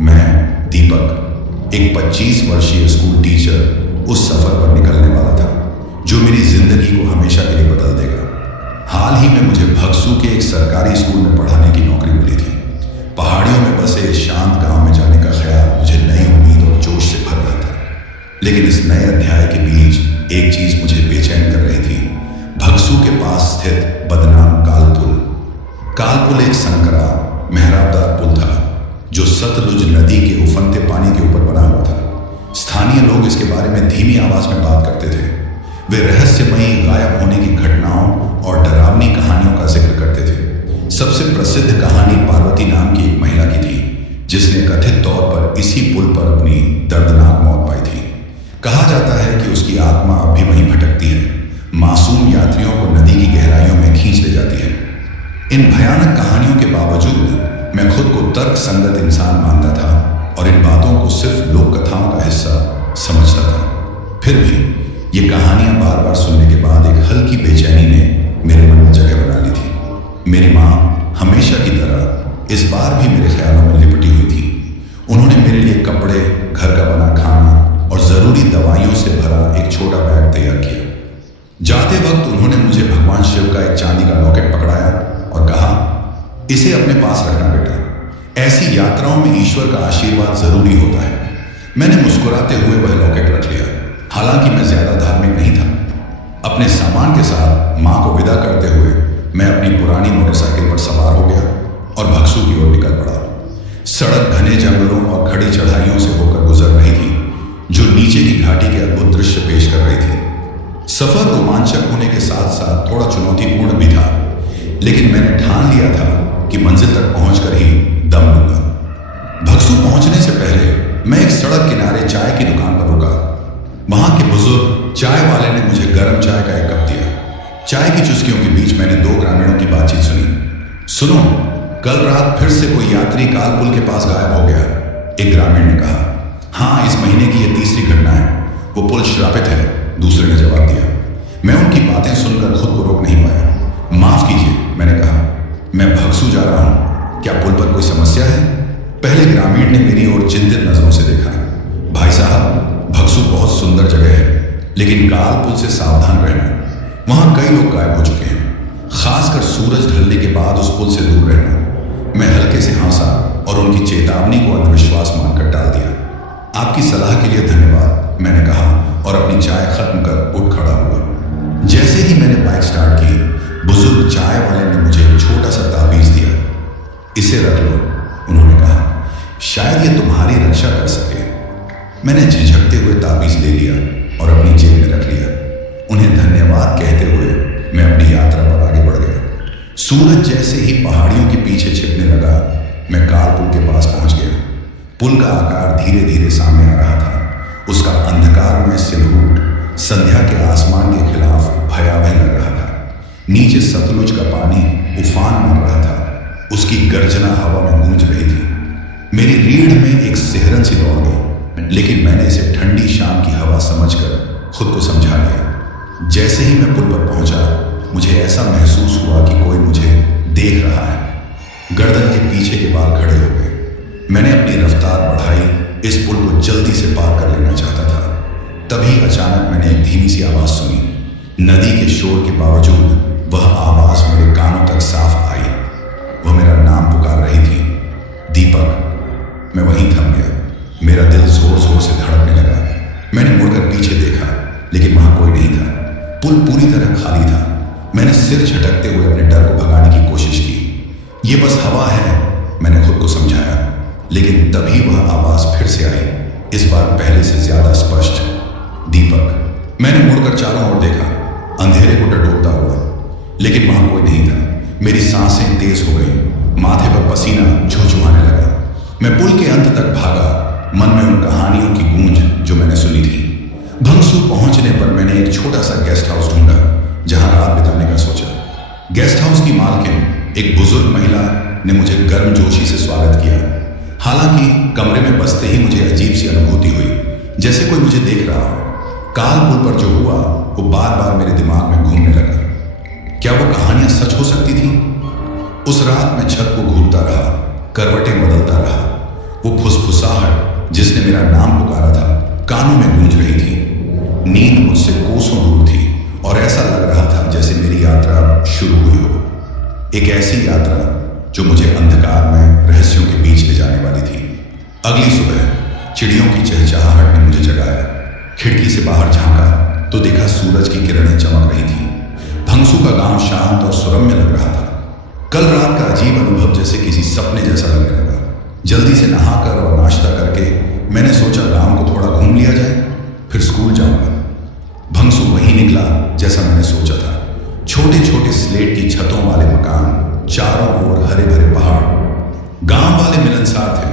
मैं दीपक, एक 25 वर्षीय स्कूल टीचर, उस सफर पर निकलने वाला था जो मेरी जिंदगी को हमेशा के लिए बदल देगा। हाल ही में मुझे भक्सू के एक सरकारी स्कूल में पढ़ाने की नौकरी मिली थी। पहाड़ियों में बसे इस शांत गांव में जाने का ख्याल मुझे नई उम्मीद और जोश से भर रहा था। लेकिन इस नए अध्याय के बीच एक चीज मुझे बेचैन कर रही थी। भक्सू के पास स्थित बदनाम कालपुल एक संकरा मेहराबदार पुल था जो सतलुज नदी के उफनते पानी के ऊपर बना हुआ था। स्थानीय लोग इसके बारे में धीमी आवाज में बात करते थे। वे रहस्यमयी गायब होने की घटनाओं और डरावनी कहानियों का जिक्र करते थे। सबसे प्रसिद्ध कहानी पार्वती नाम की एक महिला की थी जिसने कथित तौर पर इसी पुल पर अपनी दर्दनाक मौत पाई थी। कहा जाता है कि उसकी आत्मा अब भी वहीं भटकती है, मासूम यात्रियों को नदी की गहराइयों में खींच ले जाती है। इन भयानक कहानियों के बावजूद मैं खुद को तर्क संगत इंसान मानता था और इन बातों को सिर्फ लोक कथाओं का हिस्सा समझता था। फिर भी ये कहानियां बार बार सुनने के बाद एक हल्की बेचैनी ने मेरे मन में जगह बना ली थी। मेरी माँ हमेशा की तरह इस बार भी मेरे ख्यालों में लिपटी हुई थी। उन्होंने मेरे लिए कपड़े, घर का बना खाना और जरूरी दवाइयों से भरा एक छोटा बैग तैयार किया। जाते वक्त उन्होंने मुझे भगवान शिव का एक चांदी का लॉकेट पकड़ाया और कहा, इसे अपने पास रखना बेटा, ऐसी यात्राओं में ईश्वर का आशीर्वाद जरूरी होता है। मैंने मुस्कुराते हुए वह लॉकेट रख लिया। हालांकि मैं ज्यादा धार्मिक नहीं था। अपने सामान के साथ मां को विदा करते हुए मैं अपनी पुरानी मोटरसाइकिल पर सवार हो गया और भक्सू की ओर निकल पड़ा। सड़क घने जंगलों और खड़ी चढ़ाइयों से होकर गुजर रही थी जो नीचे की घाटी के अद्भुत दृश्य पेश कर रही थी। सफर रोमांचक होने के साथ साथ थोड़ा चुनौतीपूर्ण भी था, लेकिन मैंने ठान लिया था कि मंजिल तक पहुंचकर ही दम लूंगा। भक्सू पहुंचने से पहले मैं एक सड़क किनारे चाय की दुकान पर रुका। वहां के बुजुर्ग चाय वाले ने मुझे गर्म चाय का एक कप दिया। चाय की चुस्कियों के बीच मैंने दो ग्रामीणों की बातचीत सुनी। सुनो, कल रात फिर से कोई यात्री कालपुल के पास गायब हो गया, एक ग्रामीण ने कहा। हाँ, इस महीने की यह तीसरी घटना है। वो पुल श्रापित है, दूसरे ने जवाब दिया। मैं उनकी बातें सुनकर खुद को रोक नहीं पाया। माफ कीजिए, मैंने कहा, मैं भक्सू जा रहा हूं, क्या पुल पर कोई समस्या है? पहले ग्रामीण ने मेरी ओर चिंतित नजरों से देखा। भाई साहब, भक्सू बहुत सुंदर जगह है, लेकिन कालपुल से सावधान रहना। वहां कई लोग गायब हो चुके हैं, खासकर सूरज ढलने के बाद उस पुल से दूर रहना। मैं हल्के से हंसा और उनकी चेतावनी को अंधविश्वास मानकर टाल दिया। आपकी सलाह के लिए धन्यवाद, मैंने कहा और अपनी चाय खत्म कर उठ खड़ा हुआ। जैसे ही मैंने बाइक स्टार्ट की, बुजुर्ग चाय वाले ने मुझे एक छोटा सा ताबीज दिया। इसे रख लो, उन्होंने कहा, शायद ये तुम्हारी रक्षा कर सके। मैंने झिझकते हुए ताबीज ले लिया और अपनी जेब में रख लिया। उन्हें धन्यवाद कहते हुए मैं अपनी यात्रा पर आगे बढ़ गया। सूरज जैसे ही पहाड़ियों के पीछे छिपने लगा, मैं कालपुल के पास पहुंच गया। पुल का आकार धीरे धीरे सामने आ रहा था। उसका अंधकार में सिलहूट संध्या के आसमान के खिलाफ भयावह लग रहा था। नीचे सतलुज का पानी उफान मार रहा था। उसकी गर्जना हवा में गूंज रही थी। मेरी रीढ़ में एक सिहरन सी दौड़ गई, लेकिन मैंने इसे ठंडी शाम की हवा समझकर खुद को समझा लिया। जैसे ही मैं पुल पर पहुंचा, मुझे ऐसा महसूस हुआ कि कोई मुझे देख रहा है। गर्दन के पीछे के बाल खड़े हो गए। मैंने अपनी रफ्तार बढ़ाई, इस पुल को जल्दी से पार कर लेना चाहता था। तभी अचानक मैंने एक धीमी सी आवाज सुनी। नदी के शोर के बावजूद वह आवाज मेरे कानों तक साफ आई। वह मेरा नाम पुकार रही थी, दीपक। मैं वहीं थम गया। मेरा दिल जोर जोर से धड़कने लगा। मैंने मुड़कर पीछे देखा, लेकिन वहां कोई नहीं था। पुल पूरी तरह खाली था। मैंने सिर झटकते हुए अपने डर को भगाने की कोशिश की। ये बस हवा है, मैंने खुद को समझाया। लेकिन तभी वह आवाज फिर से आई, इस बार पहले से ज्यादा स्पष्ट, दीपक। मैंने मुड़कर चारों ओर देखा, अंधेरे को टटोलता हुआ, लेकिन वहां कोई नहीं था। मेरी सांसें तेज हो गई, माथे पर पसीना झुझुआने लगा। मैं पुल के अंत तक भागा, मन में उन कहानियों की गूंज जो मैंने सुनी थी। भक्सू पहुंचने पर मैंने एक छोटा सा गेस्ट हाउस ढूंढा जहां रात बिताने का सोचा। गेस्ट हाउस की मालकिन, एक बुजुर्ग महिला, ने मुझे गर्मजोशी से स्वागत किया। हालांकि कमरे में बसते ही मुझे अजीब सी अनुभूति हुई, जैसे कोई मुझे देख रहा हो। कालपुल पर जो हुआ वो बार बार मेरे दिमाग में घूमने लगा। क्या वो कहानियां सच हो सकती थीं? उस रात मैं छत को घूरता रहा, करवटें बदलता रहा। वो फुसफुस फुसफुसाहट जिसने मेरा नाम पुकारा था कानों में गूंज रही थी। नींद मुझसे कोसों दूर थी और ऐसा लग रहा था जैसे मेरी यात्रा शुरू हुई हो, एक ऐसी यात्रा जो मुझे अंधकार में रहस्यों के बीच ले जाने वाली थी। अगली सुबह चिड़ियों की चहचहाहट ने मुझे जगाया। खिड़की से बाहर झांका तो देखा सूरज की किरणें चमक रही थी। भंगसू का गांव शांत और सुरम्य लग रहा था। कल रात का अजीब अनुभव जैसे किसी सपने जैसा लगने लगा। जल्दी से नहाकर और नाश्ता करके मैंने सोचा गांव को थोड़ा घूम लिया जाए, फिर स्कूल जाऊंगा। भंगसू वही निकला जैसा मैंने सोचा था। छोटे छोटे स्लेट की छतों वाले मकान, चारों ओर हरे भरे पहाड़। गांव वाले मिलनसार थे,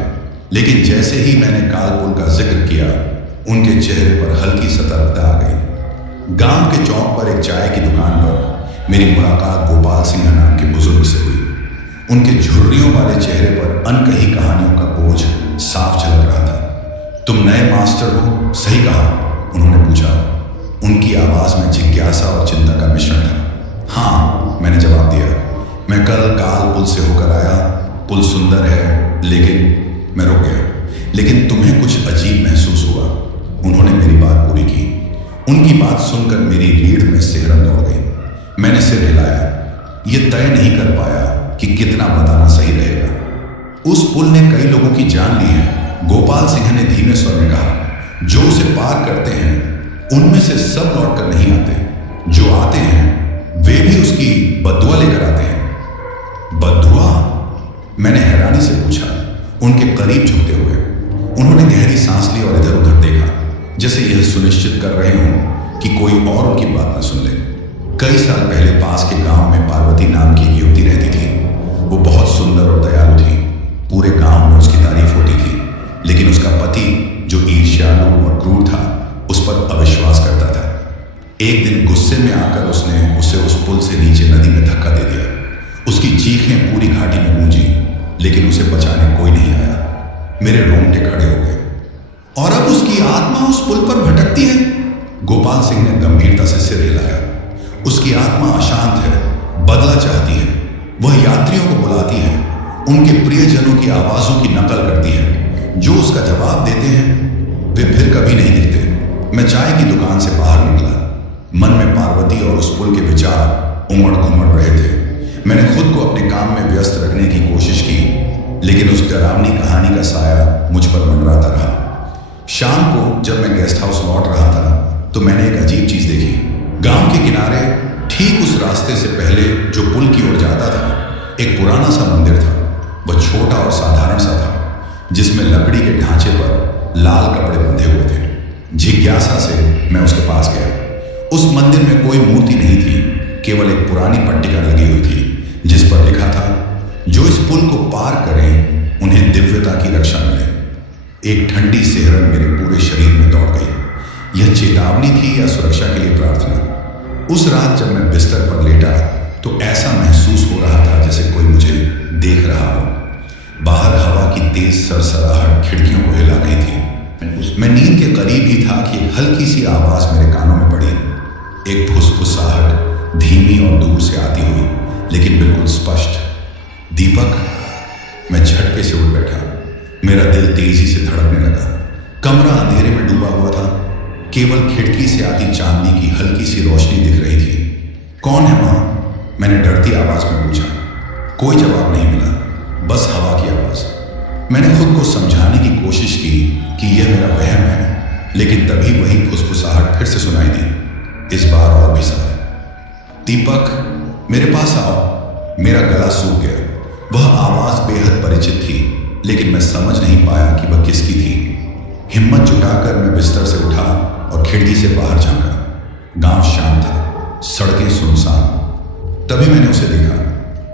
लेकिन जैसे ही मैंने कालपुल का जिक्र किया उनके चेहरे पर हल्की सतर्कता आ गई। गांव के चौक पर एक चाय की दुकान पर मेरी मुलाकात गोपाल सिंह नाम के बुजुर्ग से हुई। उनके झुर्रियों वाले चेहरे पर अनकही कहानियों का बोझ साफ झलक रहा था। तुम नए मास्टर हो, सही कहा? उन्होंने पूछा। उनकी आवाज में जिज्ञासा और चिंता का मिश्रण था। हाँ, मैंने जवाब दिया। मैं कल काल पुल से होकर आया। पुल सुंदर है, लेकिन मैं रुक गया। लेकिन तुम्हें कुछ अजीब महसूस हुआ? उन्होंने मेरी बात पूरी की। उनकी बात सुनकर मेरी रीढ़ में सिहरन दौड़ गई। मैंने सिर हिलाया। यह तय नहीं कर पाया कि कितना बताना सही रहेगा। उस पुल ने कई लोगों की जान ली है, गोपाल सिंह ने धीमे स्वर में कहा। जो उसे पार करते हैं उनमें से सब लौट कर नहीं आते। जो आते हैं वे भी उसकी बद्दुआ लेकर आते हैं। बद्दुआ? मैंने हैरानी से पूछा, उनके करीब झुकते हुए। उन्होंने गहरी सांस ली और इधर उधर देखा, जैसे यह सुनिश्चित कर रहे हों कि कोई और उनकी बात न सुन ले। कई साल पहले पास के गांव में पार्वती नाम की एक युवती रहती थी। वो बहुत सुंदर और दयालु थी। पूरे गांव में उसकी तारीफ होती थी, लेकिन उसका पति जो ईर्ष्यालु और क्रूर था उस पर अविश्वास करता था। एक दिन गुस्से में आकर उसने उसे उस पुल से नीचे नदी में धक्का दे दिया। उसकी चीखें पूरी घाटी में गूंजी, लेकिन उसे बचाने कोई नहीं आया। मेरे रोंगटे खड़े हो गए। और अब उसकी आत्मा उस पुल पर भटकती है? गोपाल सिंह ने गंभीरता से सिर हिलाया। उसकी आत्मा अशांत है, बदला चाहती है। वह यात्रियों को बुलाती है, उनके प्रियजनों की आवाजों की नकल करती है। जो उसका जवाब देते हैं वे फिर कभी नहीं दिखते। मैं चाय की दुकान से बाहर निकला। मन में पार्वती और उस पुल के विचार उमड़ घुमड़ रहे थे। मैंने खुद को अपने काम में व्यस्त रखने की कोशिश की, लेकिन उस डरावनी कहानी का साया मुझ पर मंडराता रहा। शाम को जब मैं गेस्ट हाउस लौट रहा था तो मैंने एक अजीब चीज देखी। गांव के किनारे ठीक उस रास्ते से पहले जो पुल की ओर जाता था, एक पुराना सा मंदिर था। वह छोटा और साधारण सा था, जिसमें लकड़ी के ढांचे पर लाल कपड़े बंधे हुए थे। जिज्ञासा से मैं उसके पास गया। उस मंदिर में कोई मूर्ति नहीं थी, केवल एक पुरानी पट्टिका लगी हुई थी जिस पर लिखा था, जो इस पुल को पार करें उन्हें दिव्यता की रक्षा मिले। एक ठंडी सिहरन मेरे पूरे शरीर में दौड़ गई। यह चेतावनी थी या सुरक्षा के लिए प्रार्थना? उस रात जब मैं बिस्तर पर लेटा तो ऐसा महसूस हो रहा था जैसे कोई मुझे देख रहा हो। बाहर हवा की तेज सरसराहट खिड़कियों को हिला रही थी। मैं नींद के करीब ही था कि एक हल्की सी आवाज मेरे कानों में पड़ी। एक फुसफुसाहट धीमी और दूर से आती हुई, लेकिन बिल्कुल स्पष्ट। दीपक! मैं झटके से उठ बैठा। मेरा दिल तेजी से धड़कने लगा। कमरा अंधेरे में डूबा हुआ था। केवल खिड़की से आती चांदनी की हल्की सी रोशनी दिख रही थी। कौन है वहां? मैंने डरती आवाज में पूछा। कोई जवाब नहीं मिला, बस हवा की आवाज। मैंने खुद को समझाने की कोशिश की कि यह मेरा वहम है, लेकिन तभी वही फुसफुसाहट फिर से सुनाई दी, इस बार और भी साफ। दीपक, मेरे पास आओ। मेरा गला सूख गया। वह आवाज बेहद परिचित थी, लेकिन मैं समझ नहीं पाया कि वह किसकी थी। हिम्मत जुटाकर मैं बिस्तर से उठा और खिड़की से बाहर झांका। गांव शांत था, सड़कें सुनसान। तभी मैंने उसे देखा।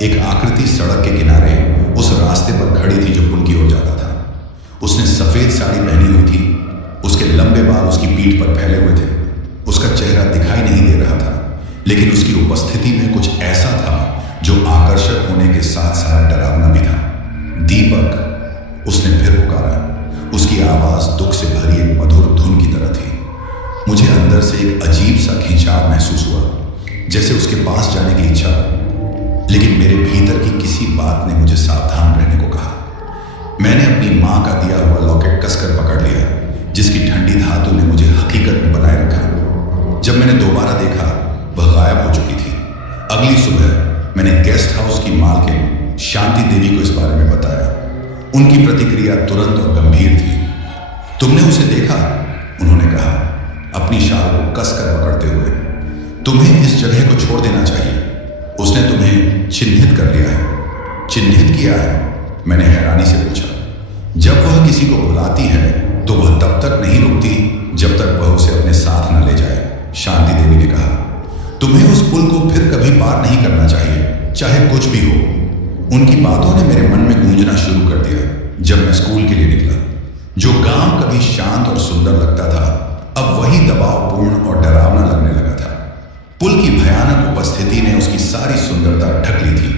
एक आकृति सड़क के किनारे उस रास्ते पर खड़ी थी जो पुल की ओर जाता था। उसने सफेद साड़ी पहनी हुई थी। उसके लंबे बाल उसकी पीठ पर फैले हुए थे। उसका चेहरा दिखाई नहीं दे रहा था, लेकिन उसकी उपस्थिति में कुछ ऐसा था जो आकर्षक होने के साथ साथ डरावना भी था। दीपक! उसने फिर पुकारा। उसकी आवाज दुख से भरी एक मधुर धुन की तरह थी। मुझे अंदर से एक अजीब सा खिंचाव महसूस हुआ, जैसे उसके पास जाने की इच्छा, लेकिन मेरे भीतर की किसी बात ने मुझे सावधान रहने को कहा। मैंने अपनी मां का दिया हुआ लॉकेट जब मैंने दोबारा देखा वह गायब हो चुकी थी। अगली सुबह मैंने गेस्ट हाउस की मालकिन शांति देवी को इस बारे में बताया। उनकी प्रतिक्रिया तुरंत और गंभीर थी। तुमने उसे देखा? उन्होंने कहा, अपनी शाल को कसकर पकड़ते हुए। तुम्हें इस जगह को छोड़ देना चाहिए। उसने तुम्हें चिन्हित कर लिया है। चिन्हित किया है? मैंने हैरानी से पूछा। जब वह किसी को बुलाती है तो वह तब तक नहीं रुकती जब तक वह उसे अपने साथ न ले जाए, शांति देवी ने कहा। तुम्हें उस पुल को फिर कभी पार नहीं करना चाहिए, चाहे कुछ भी हो। उनकी बातों ने मेरे मन में गूंजना शुरू कर दिया। जब मैं स्कूल के लिए निकला, जो गांव कभी शांत और सुंदर लगता था, अब वही दबावपूर्ण और डरावना लगने लगा था। पुल की भयानक उपस्थिति ने उसकी सारी सुंदरता ढक ली थी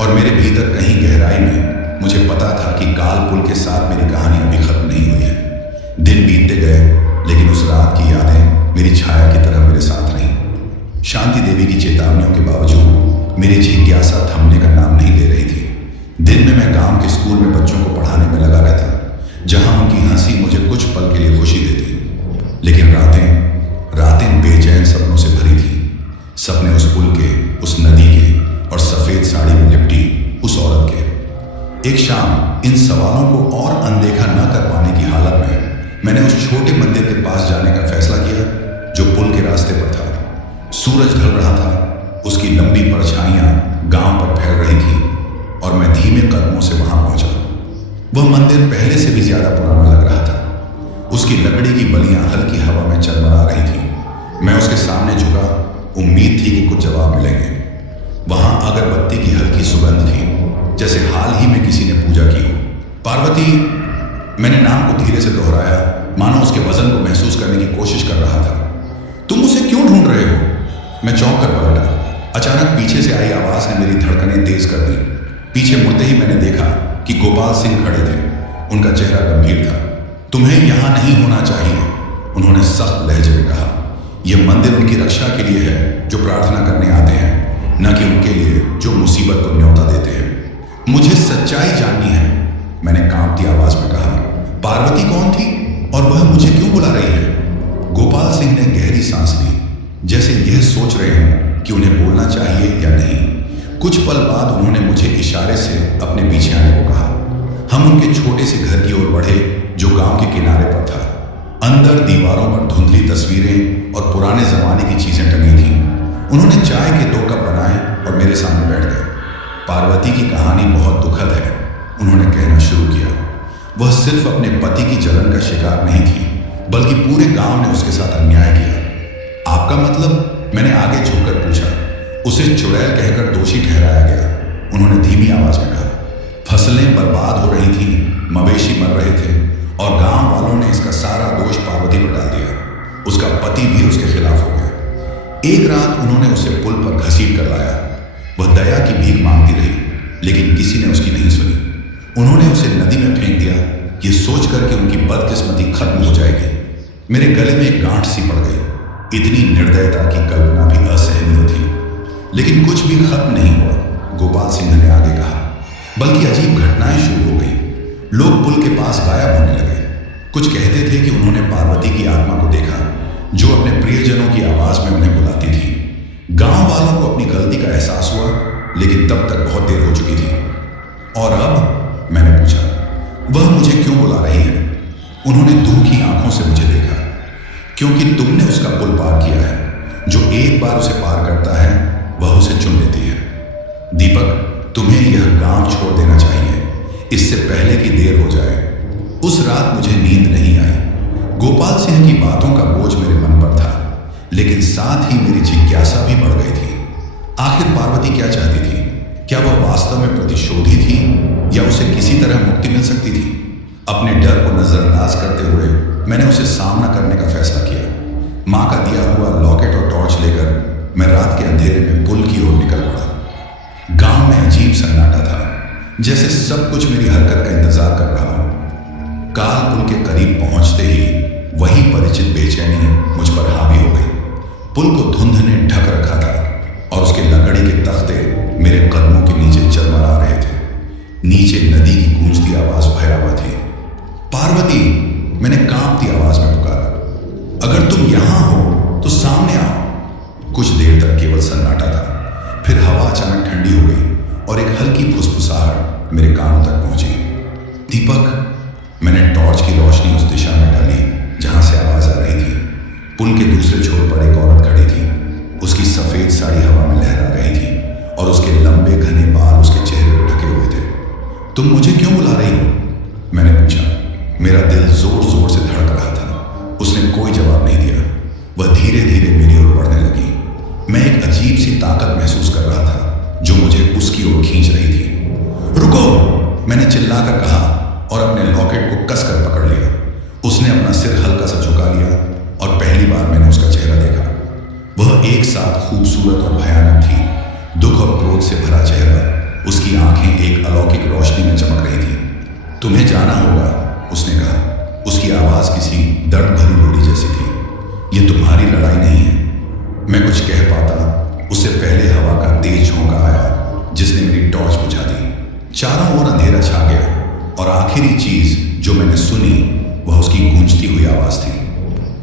और मेरे भीतर कहीं गहराई में मुझे पता था कि काल पुल के साथ मेरी कहानी अभी खत्म नहीं हुई है। दिन बीतते गए, लेकिन उस रात की यादें मेरी छाया की तरह मेरे साथ रहीं। शांति देवी की चेतावनियों के बावजूद मेरी जिज्ञासा थमने का नाम नहीं ले रही थी। दिन में मैं गांव के स्कूल में बच्चों को पढ़ाने में लगा रहता, जहां उनकी हंसी मुझे कुछ पल के लिए खुशी देती, लेकिन रातें बेचैन सपनों से भरी थी। सपने उस पुल के, उस नदी के और सफेद साड़ी में लिपटी उस औरत के। एक शाम इन सवालों को और अनदेखा न कर पाने की हालत में मैंने उस छोटे मंदिर के पास जाने का फैसला किया जो पुल के रास्ते पर था। सूरज ढल रहा था, उसकी लंबी परछाइयां गांव पर फैल रही थी और मैं धीमे कदमों से वहां पहुंचा। वह मंदिर पहले से भी ज्यादा पुराना लग रहा था। उसकी लकड़ी की बलियां हल्की हवा में चरमरा रही थी। मैं उसके सामने झुका, उम्मीद थी कि कुछ जवाब मिलेंगे। वहां अगरबत्ती की हल्की सुगंध थी, जैसे हाल ही में किसी ने पूजा की हो। पार्वती, मैंने नाम को धीरे से दोहराया, मानो उसके वजन को महसूस करने की कोशिश कर रहा था। तुम उसे क्यों ढूंढ रहे हो? मैं चौंक कर पलटा। अचानक पीछे से आई आवाज ने मेरी धड़कनें तेज कर दी। पीछे मुड़ते ही मैंने देखा कि गोपाल सिंह खड़े थे। उनका चेहरा गंभीर था। तुम्हें यहां नहीं होना चाहिए, उन्होंने सख्त लहजे में कहा। यह मंदिर उनकी रक्षा के लिए है जो प्रार्थना करने आते हैं, न कि उनके लिए जो मुसीबत को न्योता देते हैं। मुझे सच्चाई जाननी है, मैंने कांपती आवाज में कहा। पार्वती कौन थी और वह मुझे क्यों बुला रही है? गोपाल सिंह ने गहरी सांस ली, जैसे यह सोच रहे हों कि उन्हें बोलना चाहिए या नहीं। कुछ पल बाद उन्होंने मुझे इशारे से अपने पीछे आने को कहा। हम उनके छोटे से घर की ओर बढ़े जो गांव के किनारे पर था। अंदर दीवारों पर धुंधली तस्वीरें और पुराने जमाने की चीजें टंगी थीं। उन्होंने चाय के 2 कप बनाए और मेरे सामने बैठ गए। पार्वती की कहानी बहुत दुखद है, उन्होंने कहना शुरू किया। वह सिर्फ अपने पति की जलन का शिकार नहीं थी, बल्कि पूरे गांव ने उसके साथ अन्याय किया। आपका मतलब? मैंने आगे झुककर पूछा। उसे चुड़ैल कहकर दोषी ठहराया गया, उन्होंने धीमी आवाज में कहा। फसलें बर्बाद हो रही थीं, मवेशी मर रहे थे और गांव वालों ने इसका सारा दोष पार्वती पर डाल दिया। उसका पति भी उसके खिलाफ हो गया। एक रात उन्होंने उसे पुल पर घसीट कर लाया। वह दया की भीख मांगती रही, लेकिन किसी ने उसकी नहीं सुनी। उन्होंने उसे नदी में फेंक दिया, ये सोचकर कि उनकी बदकिस्मती खत्म हो जाएगी। मेरे गले में एक गांठ सी पड़ गई। इतनी निर्दयता की कल्पना भी असहनीय थी। लेकिन कुछ भी खत्म नहीं हुआ, गोपाल सिंह ने आगे कहा, बल्कि अजीब घटनाएं शुरू हो गई। लोग पुल के पास गायब होने लगे। कुछ कहते थे कि उन्होंने पार्वती की आत्मा को देखा, जो अपने प्रियजनों की आवाज में उन्हें बुलाती थी। गांव वालों को अपनी गलती का एहसास हुआ, लेकिन तब तक बहुत देर हो चुकी थी। और अब? मैंने पूछा। वह मुझे क्यों बुला रही है? उन्होंने दुखी आंखों से मुझे देखा। क्योंकि तुमने उसका पुल पार किया है। जो एक बार उसे पार करता है वह उसे चुन लेती है। दीपक, तुम्हें यह गांव छोड़ देना चाहिए, इससे पहले कि देर हो जाए। उस रात मुझे नींद नहीं आई। गोपाल सिंह की बातों का बोझ मेरे मन पर था, लेकिन साथ ही मेरी जिज्ञासा भी बढ़ गई थी। आखिर पार्वती क्या चाहती थी? क्या वह वास्तव में प्रतिशोधी थी या उसे किसी तरह मुक्ति मिल सकती थी? अपने डर को नजरअंदाज करते हुए मैंने उसे सामना करने का फैसला किया। माँ का दिया हुआ लॉकेट और टॉर्च लेकर मैं रात के अंधेरे में पुल की ओर निकल पड़ा। गांव में अजीब सन्नाटा था, जैसे सब कुछ मेरी हरकत का इंतजार कर रहा हो। काल पुल के करीब पहुंचते ही वही परिचित बेचैनी मुझ पर हावी हो गई। पुल को धुंध ने ढक रखा था और उसके लकड़ी के तख्ते मेरे कदमों के नीचे चरमरा रहे थे। नीचे नदी की गूंजती आवाज भयावह थी। पार्वती, मैंने कांपती आवाज में पुकारा। अगर तुम यहां हो तो सामने आओ। कुछ देर तक केवल सन्नाटा था, फिर हवा अचानक ठंडी हो गई और एक हल्की फुसफुसाहट मेरे कानों तक पहुंची। दीपक, मैंने टॉर्च की रोशनी उस दिशा में डाली जहां से आवाज आ रही थी। पुल के दूसरे छोर पर एक औरत खड़ी थी। उसकी सफेद साड़ी हवा में लहरा रही थी और उसके लंबे घने बाल उसके चेहरे को ढके हुए थे। तुम मुझे क्यों बुला रही हो? मैंने पूछा। मेरा दिल जोर जोर से धड़क रहा था। उसने कोई जवाब नहीं दिया। वह धीरे धीरे मेरी ओर बढ़ने लगी। मैं एक अजीब सी ताकत महसूस कर रहा था जो मुझे उसकी ओर खींच रही थी। रुको, मैंने चिल्लाकर कहा और अपने लॉकेट को कसकर पकड़ लिया। उसने अपना सिर हल्का सा झुका लिया और पहली बार मैंने उसका चेहरा देखा। वह एक साथ खूबसूरत और भयानक थी। दुख और क्रोध से भरा चेहरा, उसकी आंखें एक अलौकिक रोशनी में चमक रही थी। तुम्हें जाना होगा, उसने कहा। उसकी आवाज किसी दर्द भरी लोरी जैसी थी। यह तुम्हारी लड़ाई नहीं है। मैं कुछ कह पाता उससे पहले हवा का तेज झोंका आया जिसने मेरी टॉर्च बुझा दी। चारों ओर अंधेरा छा गया और आखिरी चीज जो मैंने सुनी वह उसकी गूंजती हुई आवाज थी।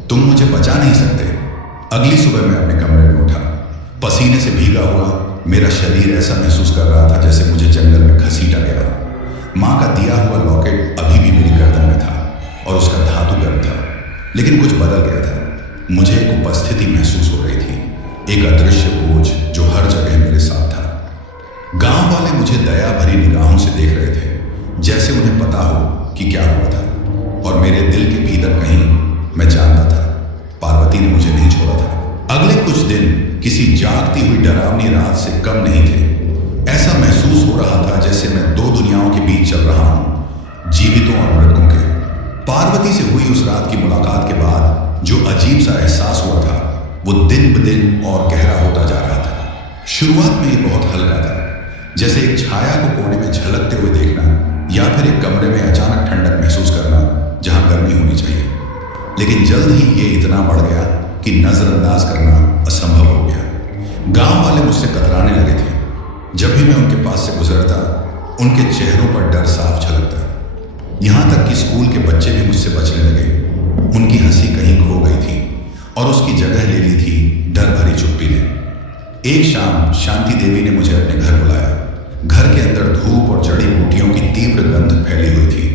तुम मुझे बचा नहीं सकते। अगली सुबह मैं अपने कमरे में उठा, पसीने से भीगा हुआ। मेरा शरीर ऐसा महसूस कर रहा था जैसे मुझे जंगल में घसीटा गया हो। माँ का दिया हुआ लॉकेट अभी भी मेरी गर्दन में था और उसका धातु गर्म था, लेकिन कुछ बदल गया था। मुझे एक उपस्थिति महसूस हो रही थी, एक अदृश्य बोझ जो हर जगह मेरे साथ था। गांव वाले मुझे दया भरी निगाहों से देख रहे थे, जैसे उन्हें पता हो कि क्या हुआ था। और मेरे दिल के भीतर कहीं मैं जानता था पार्वती ने मुझे नहीं छोड़ा था। अगले कुछ दिन किसी जागती हुई डरावनी रात से कम नहीं थे। ऐसा महसूस हो रहा था जैसे मैं दो दुनियाओं के बीच चल रहा हूं, जीवितों और मृतकों के। पार्वती से हुई उस रात की मुलाकात के बाद जो अजीब सा एहसास हुआ था वो दिन ब दिन और गहरा होता जा रहा था। शुरुआत में ये बहुत हल्का था, जैसे एक छाया को कोने में झलकते हुए देखना या फिर एक कमरे में अचानक ठंडक महसूस करना जहां गर्मी होनी चाहिए। लेकिन जल्द ही ये इतना बढ़ गया कि नजरअंदाज करना असंभव हो गया। गांव वाले मुझसे कतराने लगे थे। जब भी मैं उनके पास से गुजरता उनके चेहरों पर डर साफ झलकता। यहां तक कि स्कूल के बच्चे भी मुझसे बचने लगे। उनकी हंसी कहीं खो गई थी और उसकी जगह ले ली थी डर भरी चुप्पी ने। एक शाम शांति देवी ने मुझे अपने घर बुलाया। घर के अंदर धूप और जड़ी बूटियों की तीव्र गंध फैली हुई थी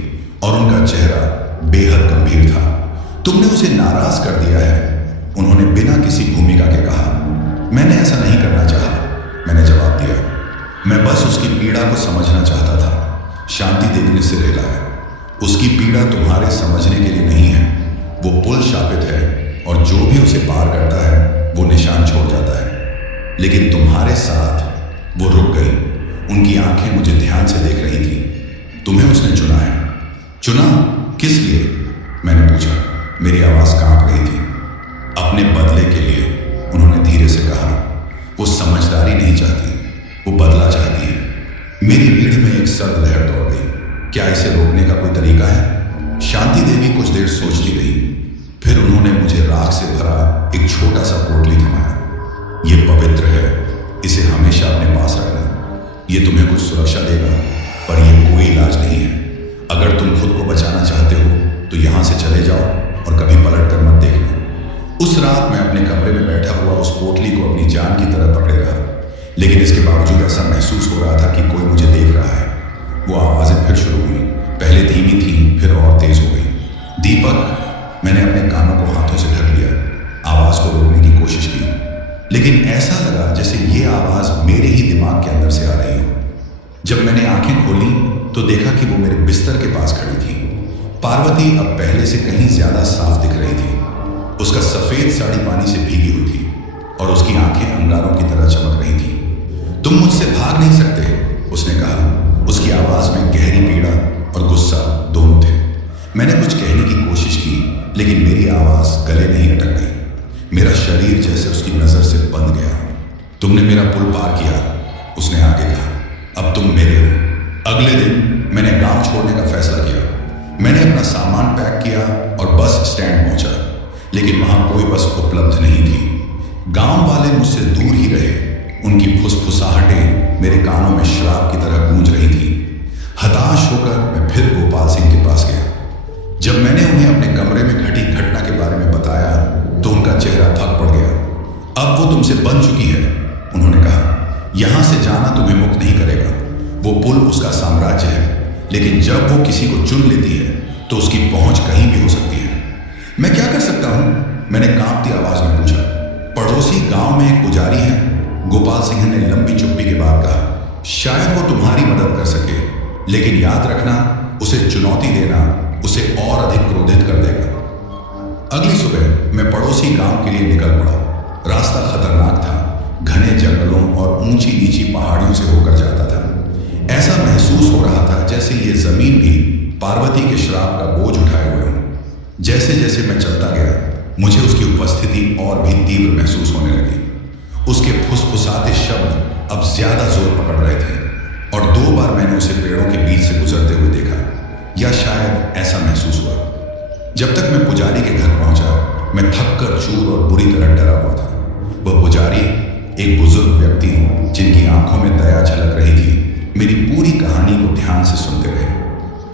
और उनका चेहरा बेहद गंभीर था। तुमने उसे नाराज कर दिया है, उन्होंने बिना किसी भूमिका के कहा। मैंने ऐसा नहीं करना चाहा, मैंने जवाब दिया। मैं बस उसकी पीड़ा को समझना चाहता था। शांति देवी ने सिर हिलाया। उसकी पीड़ा तुम्हारे समझने के लिए नहीं है। वो पुल शापित है और जो भी उसे पार करता है वो निशान छोड़ जाता है, लेकिन तुम्हारे साथ वो रुक गई। उनकी आंखें मुझे ध्यान से देख रही थी। तुम्हें उसने चुना है। चुना? किस लिए? मैंने पूछा। मेरी आवाज कांप रही थी। अपने बदले के लिए, उन्होंने धीरे से कहा। वो समझदारी नहीं चाहती, वो बदला चाहती है। मेरी रीढ़ में एक सर्द लहर दौड़ गई। क्या इसे रोकने का कोई तरीका है? शांति देवी कुछ देर सोचती रही, फिर उन्होंने मुझे राख से भरा एक छोटा सा पोटली थमाया। ये पवित्र है, इसे हमेशा अपने पास रखना। ये तुम्हें कुछ सुरक्षा देगा, पर यह कोई इलाज नहीं है। अगर तुम खुद को बचाना चाहते हो तो यहां से चले जाओ और कभी पलट कर मत देखना। उस रात मैं अपने कमरे में बैठा हुआ उस पोटली को अपनी जान की तरह पकड़े रहा, लेकिन इसके बावजूद ऐसा महसूस हो रहा था कि कोई मुझे देख रहा है। वो आवाजें फिर शुरू हुई, पहले धीमी थी, फिर और तेज हो गई। दीपक, मैंने अपने कानों को हाथों से ढक लिया, आवाज को रोकने की कोशिश की, लेकिन ऐसा लगा जैसे ये आवाज मेरे ही दिमाग के अंदर से आ रही हो। जब मैंने आंखें खोली तो देखा कि वो मेरे बिस्तर के पास खड़ी थी। पार्वती अब पहले से कहीं ज्यादा साफ दिख रही थी। उसका सफेद साड़ी पानी से भीगी हुई थी और उसकी आंखें अंगारों की तरह चमक रही थी। तुम मुझसे भाग नहीं सकते, उसने कहा। उसकी आवाज में गहरी पीड़ा और गुस्सा दोनों थे। मैंने कुछ कहने की कोशिश की, लेकिन मेरी आवाज गले नहीं अटक गई। मेरा शरीर जैसे उसकी नजर से बंध गया। तुमने मेरा पुल पार किया, उसने आगे कहा। अब तुम मेरे हो। अगले दिन मैंने गांव छोड़ने का फैसला किया। मैंने अपना सामान पैक किया और बस स्टैंड पहुंचा, लेकिन वहां कोई बस उपलब्ध नहीं थी। गांव वाले मुझसे दूर ही रहे। उनकी फुसफुसाहटें मेरे कानों में शराब की तरह गूंज रही थी। हताश होकर मैं फिर गोपाल सिंह के पास गया। जब मैंने उन्हें अपने कमरे में घटी घटना के बारे में बताया तो उनका चेहरा थक पड़ गया। अब वो तुमसे बन चुकी है, उन्होंने कहा। यहां से जाना तुम्हें मुक्त नहीं करेगा। वो पुल उसका साम्राज्य है, लेकिन जब वो किसी को चुन लेती है तो उसकी पहुंच कहीं भी हो सकती है। मैं क्या कर सकता हूं? मैंने कांपती आवाज में पूछा। पड़ोसी गांव में एक पुजारी है, गोपाल सिंह ने लंबी चुप्पी के बाद कहा। शायद वो तुम्हारी मदद कर सके, लेकिन याद रखना, उसे चुनौती देना उसे और अधिक क्रोधित कर देगा। अगली सुबह मैं पड़ोसी गांव के लिए निकल पड़ा। रास्ता खतरनाक था, घने जंगलों और ऊंची नीची पहाड़ियों से होकर जाता था। ऐसा महसूस हो रहा था जैसे ये जमीन भी पार्वती के श्राप का बोझ उठाए हुए हो। जैसे जैसे मैं चलता गया, मुझे उसकी उपस्थिति और भी तीव्र महसूस होने लगी। उसके फुसफुसाते शब्द अब ज्यादा जोर पकड़ रहे थे, और 2 बार मैंने उसे पेड़ों के बीच से गुजरते हुए देखा, या शायद ऐसा महसूस हुआ। जब तक मैं पुजारी के घर पहुंचा, मैं थक कर चूर और बुरी तरह डरा हुआ था। वह पुजारी, एक बुजुर्ग व्यक्ति जिनकी आंखों में दया झलक रही थी, मेरी पूरी कहानी को ध्यान से सुनते रहे।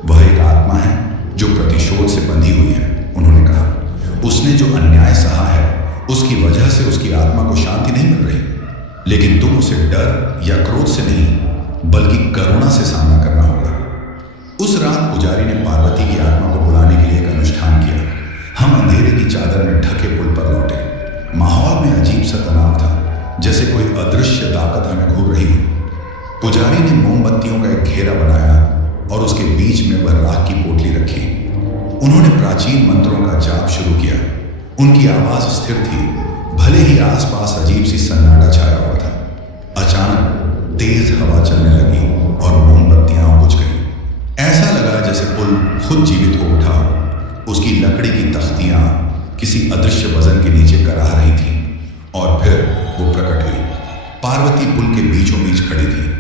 वह एक आत्मा है जो प्रतिशोध से बंधी हुई है, उन्होंने कहा। उसने जो अन्याय सहा है, उसकी वजह से उसकी आत्मा को शांति नहीं मिल रही, लेकिन तुम उसे डर या क्रोध से नहीं, बल्कि करुणा से सामना करना होगा। उस रात पुजारी ने पार्वती की आत्मा को बुलाने के लिए एक अनुष्ठान किया। हम अंधेरे की चादर में ढके पुल पर लौटे। माहौल में अजीब सा तनाव था, जैसे कोई अदृश्य ताकत हमें घूर रही हो। पुजारी ने मोमबत्तियों का एक घेरा बनाया और उसके बीच में वह राख की पोटली रखी। उन्होंने प्राचीन मंत्रों का जाप शुरू किया। उनकी आवाज स्थिर थी, भले ही आसपास अजीब सी सन्नाटा छाया हुआ था। अचानक तेज हवा चलने लगी और मोमबत्तियां बुझ गईं। ऐसा लगा जैसे पुल खुद जीवित हो उठा हो। उसकी लकड़ी की तख्तियां किसी अदृश्य वजन के नीचे कराह रही थीं, और फिर वो प्रकट हुई। पार्वती पुल के बीचों बीच खड़ी थी।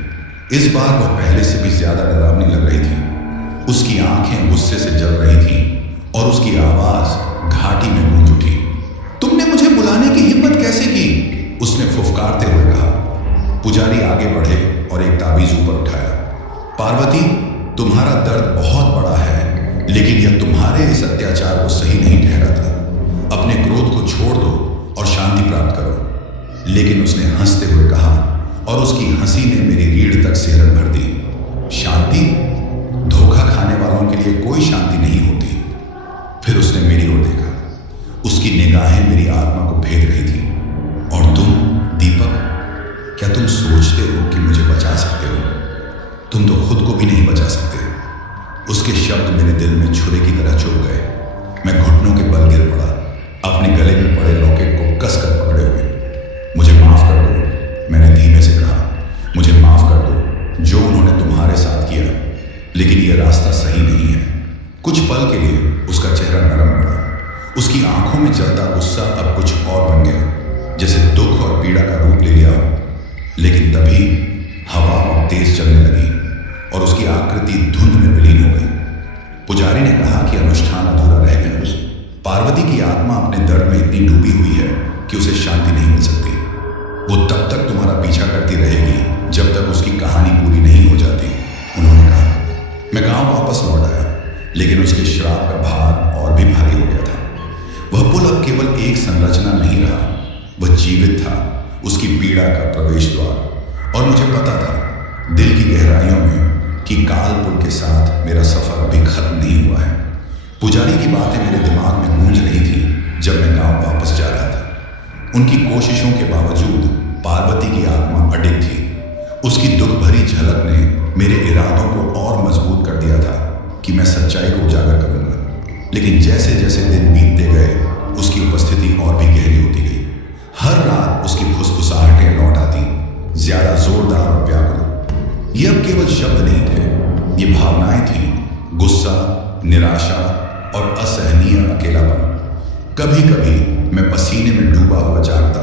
इस बार वह पहले से भी ज्यादा डरावनी लग रही थी। उसकी आंखें गुस्से से जल रही थीं और उसकी आवाज घाटी में गूंज उठी। तुमने मुझे बुलाने की हिम्मत कैसे की? उसने फुफकारते हुए कहा। पुजारी आगे बढ़े और एक ताबीज ऊपर उठाया। पार्वती, तुम्हारा दर्द बहुत बड़ा है, लेकिन यह तुम्हारे इस अत्याचार को सही नहीं ठहराता। अपने क्रोध को छोड़ दो और शांति प्राप्त करो। लेकिन उसने हंसते हुए कहा, और उसकी हंसी ने मेरी रीढ़ तक सिहरन भर दी। शांति? धोखा खाने वालों के लिए कोई शांति नहीं होती। फिर उसने मेरी ओर देखा। उसकी निगाहें मेरी आत्मा को भेद रही थी। और तुम, दीपक, क्या तुम सोचते हो कि मुझे बचा सकते हो? तुम तो खुद को भी नहीं बचा सकते। उसके शब्द मेरे दिल में छुरे की तरह चुभ गए। मैं घुटनों के बल गिर पड़ा, अपने गले में पड़े लॉकेट को कसकर पकड़े हुए। मुझे माफ कर दो, मैंने धीमे से कहा। मुझे माफ कर दो जो उन्होंने तुम्हारे साथ किया, लेकिन यह रास्ता सही नहीं है। कुछ पल के लिए उसका चेहरा नरम पड़ा। उसकी आंखों में जलता गुस्सा अब कुछ और बन गया, जैसे दुख और पीड़ा का रूप ले लिया हो। लेकिन तभी हवा और तेज चलने लगी और उसकी आकृति धुंध में विलीन हो गई। पुजारी ने कहा कि अनुष्ठान अधूरा रह गया। पार्वती की आत्मा अपने दर्द में इतनी डूबी हुई है कि उसे शांति नहीं मिल सकती। वो तब तक तुम्हारा पीछा करती रहेगी जब तक उसकी कहानी पूरी नहीं हो जाती, उन्होंने कहा। मैं गांव वापस लौट आया, लेकिन उसके श्राप का भार और भी भारी हो गया था। वह पुल अब केवल एक संरचना नहीं रहा, वह जीवित था, उसकी पीड़ा का प्रवेश द्वार। और मुझे पता था दिल की गहराइयों में कि काल पुल के साथ मेरा सफर अभी खत्म नहीं हुआ है। पुजारी की बातें मेरे दिमाग में गूंज रही थी जब मैं गांव वापस जा रहा था। उनकी कोशिशों के बावजूद पार्वती की आत्मा अडिग थी। उसकी दुख भरी झलक ने मेरे इरादों को और मजबूत कर दिया था कि मैं सच्चाई को उजागर करूंगा। लेकिन जैसे जैसे दिन बीतते गए, उसकी उपस्थिति और भी गहरी होती गई। हर रात उसकी फुसफुसाहटें लौट आती, ज्यादा जोरदार और व्याकुल। ये अब केवल शब्द नहीं थे, ये भावनाएं थीं, गुस्सा, निराशा और असहनीय अकेलापन। कभी कभी मैं पसीने में डूबा हुआ जागता,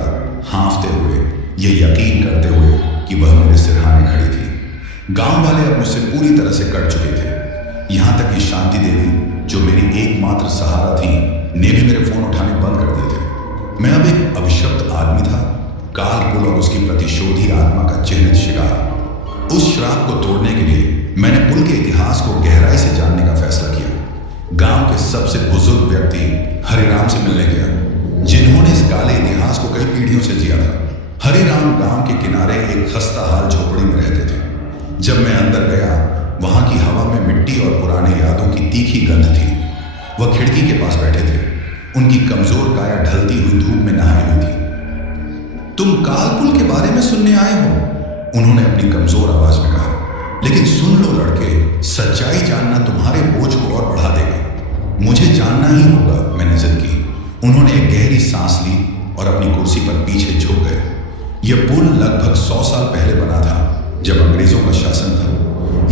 हाँफते हुए, ये यकीन करते हुए कि वह मेरे सिरहाने खड़ी थी। गांव वाले अब मुझसे पूरी तरह से कट चुके थे। यहां तक कि शांति देवी, जो मेरी एकमात्र सहारा थी, ने भी मेरे फोन उठाने बंद कर दिए थे। मैं अब एक अभिशप्त आदमी था, काल पुल और उसकी प्रतिशोधी आत्मा का चिन्हित शिकार। उस श्राप को तोड़ने के लिए मैंने पुल के इतिहास को गहराई से जानने का फैसला किया। गांव के सबसे बुजुर्ग व्यक्ति हरिराम से मिलने गया। जिन्होंने इस काले इतिहास को कई पीढ़ियों से जिया था। हरिराम गांव के किनारे एक खस्ता हाल झोपड़ी में रहते थे। जब मैं अंदर गया, वहां की हवा में मिट्टी और पुराने यादों की तीखी गंध थी। वह खिड़की के पास बैठे थे। उनकी कमजोर काया ढलती हुई धूप में नहाई हुई थी। तुम कालपुल के बारे में सुनने आए हो? उन्होंने अपनी कमजोर आवाज में कहा। लेकिन सुन लो लड़के, सच्चाई जानना तुम्हारे बोझ को और बढ़ा देगा। मुझे जानना ही होगा, मैंने जिद की। उन्होंने एक गहरी सांस ली और अपनी कुर्सी पर पीछे झुक गए। यह पुल लगभग 100 साल पहले बना था, जब अंग्रेजों का शासन था।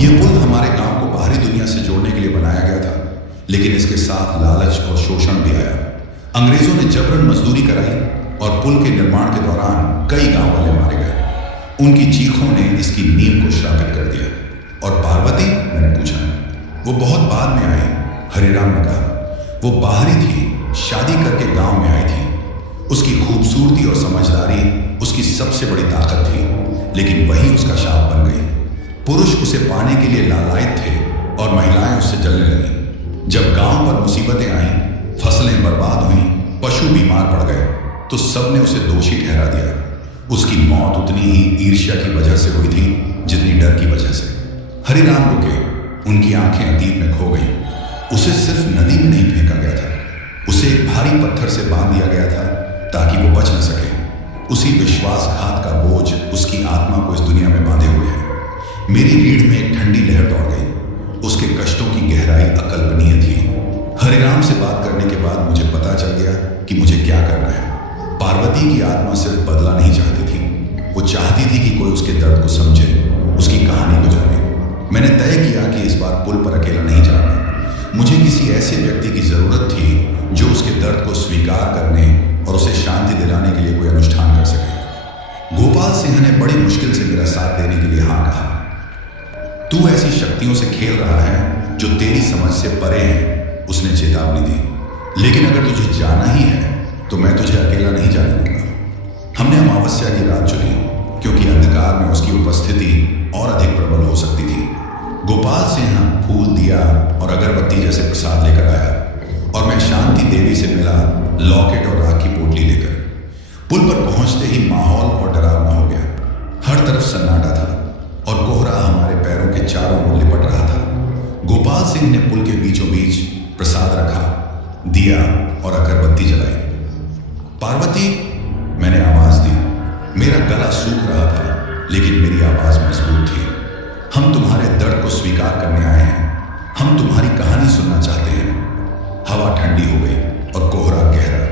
यह पुल हमारे गांव को बाहरी दुनिया से जोड़ने के लिए बनाया गया था, लेकिन इसके साथ लालच और शोषण भी आया। अंग्रेजों ने जबरन मजदूरी कराई और पुल के निर्माण के दौरान कई गांव वाले मारे गए। उनकी चीखों ने इसकी नींव को श्रापित कर दिया। और पार्वती? मैंने पूछा। वो बहुत बाद में आई, हरिराम ने कहा। वो बाहरी थी, शादी करके गांव में आई थी। उसकी खूबसूरती और समझदारी उसकी सबसे बड़ी ताकत थी, लेकिन वही उसका शाप बन गई। पुरुष उसे पाने के लिए लालायित थे और महिलाएं उससे जलने लगीं। जब गांव पर मुसीबतें आईं, फसलें बर्बाद हुईं, पशु बीमार पड़ गए, तो सबने उसे दोषी ठहरा दिया। उसकी मौत उतनी ही ईर्ष्या की वजह से हुई थी जितनी डर की वजह से। हरिराम रुके। उनकी आंखें अतीत में खो गईं। उसे सिर्फ नदी में नहीं फेंका गया था, उसे एक भारी पत्थर से बांध दिया गया था ताकि वो बच न सके। उसी विश्वासघात का बोझ उसकी आत्मा को इस दुनिया में बांधे हुए है। मेरी रीढ़ में एक ठंडी लहर दौड़ गई। उसके कष्टों की गहराई अकल्पनीय थी। हरिराम से बात करने के बाद मुझे पता चल गया कि मुझे क्या करना है। पार्वती की आत्मा सिर्फ बदला नहीं चाहती थी, वो चाहती थी कि कोई उसके दर्द को समझे, उसकी कहानी को जाने। मैंने तय किया कि इस बार पुल पर अकेला नहीं जाना। मुझे किसी ऐसे व्यक्ति की जरूरत थी जो उसके दर्द को स्वीकार करने और उसे शांति दिलाने के लिए कोई अनुष्ठान कर सके। गोपाल सिंह ने बड़ी मुश्किल से मेरा साथ देने के लिए हाँ कहा। तू ऐसी शक्तियों से खेल रहा है जो तेरी समझ से परे हैं, उसने चेतावनी दी। लेकिन अगर तुझे जाना ही है तो मैं तुझे अकेला नहीं जाने दूंगा। हमने अमावस्या की रात चुनी क्योंकि अंधकार में उसकी उपस्थिति और अधिक प्रबल हो सकती थी। गोपाल सिंह फूल, दिया और अगरबत्ती जैसे प्रसाद लेकर आया और मैं शांति देवी से मिला, लॉकेट और राख की पोटली लेकर। पुल पर पहुंचते ही माहौल और डरावना हो गया। हर तरफ सन्नाटा था और कोहरा हमारे पैरों के चारों ओर लिपट रहा था। गोपाल सिंह ने पुल के बीचों बीच प्रसाद रखा, दिया और अगरबत्ती जलाई। पार्वती, मैंने आवाज दी। मेरा गला सूख रहा था, लेकिन मेरी आवाज मजबूत थी। हम तुम्हारे दर्द को स्वीकार करने आए हैं। हम तुम्हारी कहानी सुनना चाहते हैं। हवा ठंडी हो गई और कोहरा गहरा।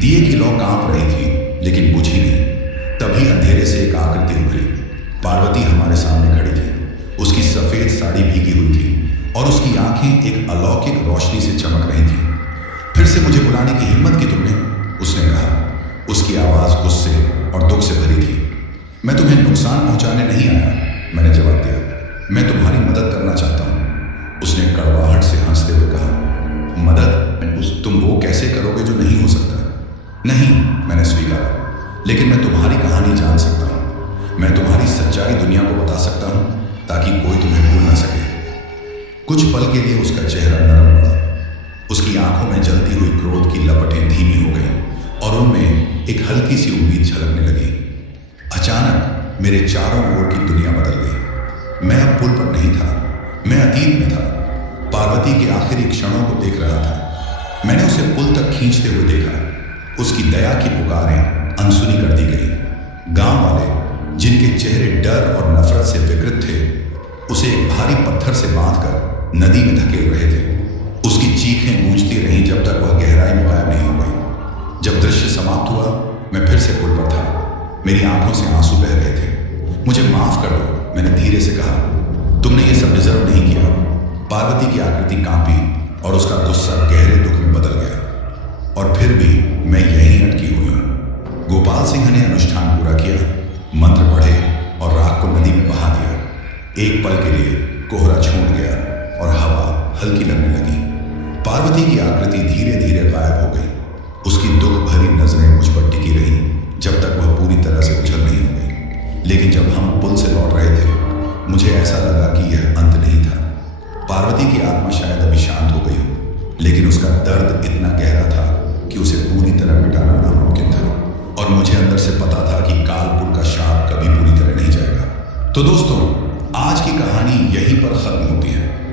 दिए की लौ कांप रही थी, लेकिन बुझी नहीं। तभी अंधेरे से एक आकृति उभरी। पार्वती हमारे सामने खड़ी थी। उसकी सफेद साड़ी भीगी हुई थी और उसकी आंखें एक अलौकिक रोशनी से चमक रही थी। फिर से मुझे बुलाने की हिम्मत की तुमने? उसने कहा। उसकी आवाज गुस्से और दुख से भरी थी। मैं तुम्हें नुकसान पहुंचाने नहीं आया, मैंने जवाब दिया। मैं तुम्हारी मदद करना चाहता हूं। उसने कड़वाहट से हंसते हुए कहा। मदद? तुम वो कैसे करोगे जो नहीं हो सकता? नहीं, मैंने स्वीकारा, लेकिन मैं तुम्हारी कहानी जान सकता हूं। मैं तुम्हारी सच्चाई दुनिया को बता सकता हूं ताकि कोई तुम्हें भूल ना सके। कुछ पल के लिए उसका चेहरा नरम पड़ा। उसकी आंखों में जलती हुई क्रोध की लपटें धीमी हो गईं और उनमें एक हल्की सी उम्मीद झलकने लगी। अचानक मेरे चारों ओर की दुनिया बदल गई। मैं अब पुल पर नहीं था, मैं अतीत में था। पार्वती के आखिरी क्षणों को देख रहा था। मैंने उसे पुल तक खींचते हुए देखा। उसकी दया की पुकारें अनसुनी कर दी गई। गांव वाले, जिनके चेहरे डर और नफरत से विकृत थे, उसे एक भारी पत्थर से बांधकर नदी में धकेल रहे थे। उसकी चीखें गूंजती रहीं जब तक वह गहराई में गायब नहीं हो गई। जब दृश्य समाप्त हुआ, मैं फिर से पुल पर था। मेरी आंखों से आंसू बह रहे थे। मुझे माफ कर दो, मैंने धीरे से कहा। तुमने ये सब डिजर्व नहीं किया। पार्वती की आकृति कांपी और उसका गुस्सा गहरे दुख में बदल गया। और फिर भी मैं यहीं अटकी हुई हूं। गोपाल सिंह ने अनुष्ठान पूरा किया, मंत्र पढ़े और राख को नदी में बहा दिया। एक पल के लिए कोहरा छूट गया और हवा हल्की लगने लगी। पार्वती की आकृति धीरे धीरे गायब हो गई। उसकी दुख भरी नजरें मुझ पर टिकी रहीं जब तक वह पूरी तरह से उछल नहीं हो गई। लेकिन जब हम पुल से लौट रहे थे, मुझे ऐसा लगा कि यह अंत नहीं था। पार्वती की आत्मा शायद अभी शांत हो गई हो, लेकिन उसका दर्द इतना गहरा था कि उसे पूरी तरह कर मिटाना नामुमकिन था और मुझे अंदर से पता था कि कालपुर का शाप कभी पूरी तरह नहीं जाएगा। तो दोस्तों, आज की कहानी यहीं पर खत्म होती है।